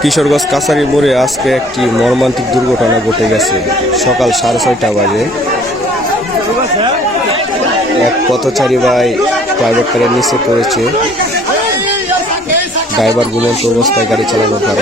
কিশোরগঞ্জ কাছারি মোড়ে আজকে একটি মর্মান্তিক দুর্ঘটনা ঘটে গেছে। সকাল 6:30 বাজে এক পথচারী ভাই প্রাইভেট কারের নিচে পড়েছে। ড্রাইভার ঘুমন্ত অবস্থায় গাড়ি চালানো পারে।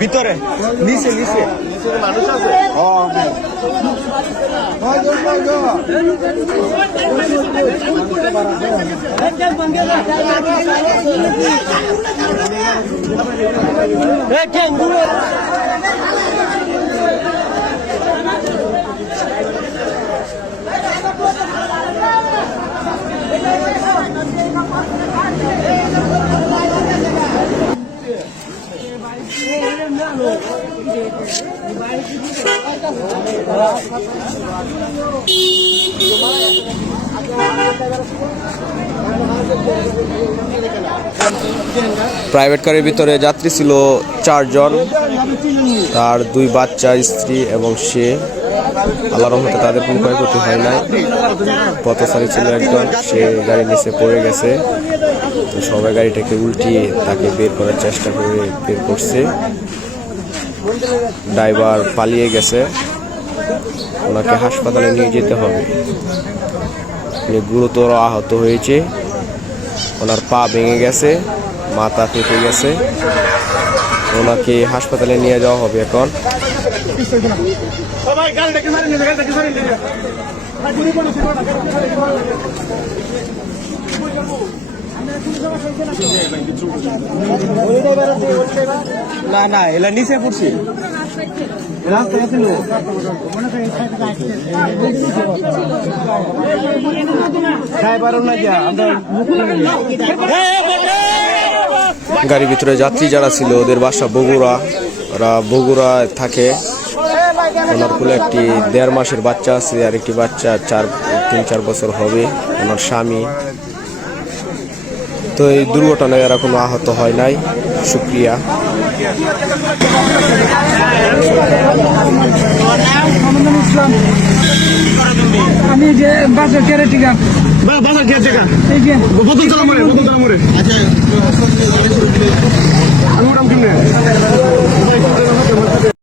ভিতরে নিচে নিচে মানুষ আছে। প্রাইভেট কারের ভিতরে যাত্রী ছিল 4 জন, তার 2 বাচ্চা, স্ত্রী এবং সে। আল্লাহর রহমতে তাদের কোনো ক্ষয়ক্ষতি হয় নাই। পথচারী ছিল একজন, সে গাড়ির নিচে পড়ে গেছে। তো সবাই গাড়িটাকে উল্টিয়ে তাকে বের করার চেষ্টা করে বের করছে। ড্রাইভার পালিয়ে গেছে, ওনাকে হাসপাতালে নিয়ে যেতে হবে। উনি গুরুতর আহত হয়েছে, ওনার পা ভেঙে গেছে, মাথা ফেটে গেছে। ওনাকে হাসপাতালে নিয়ে যাওয়া হবে এখন। না না এলা নিচে পড়ছি। গাড়ির ভিতরে যাত্রী যারা ছিল ওদের বাসা বগুড়া, ওরা বগুড়ায় থাকে। ওনার কোলে একটি 1.5 মাসের বাচ্চা আছে, আর একটি বাচ্চা 3-4 বছর হবে, ওনার স্বামী। তো এই দুর্ঘটনায় এরা কোনো আহত হয় নাই, শুক্রিয়া। আমি যে বাসা কেড়ে টিকা বাসা কে টিকা এই যে বোতল চলা মরে আচ্ছা আমি ওরকম কেমনে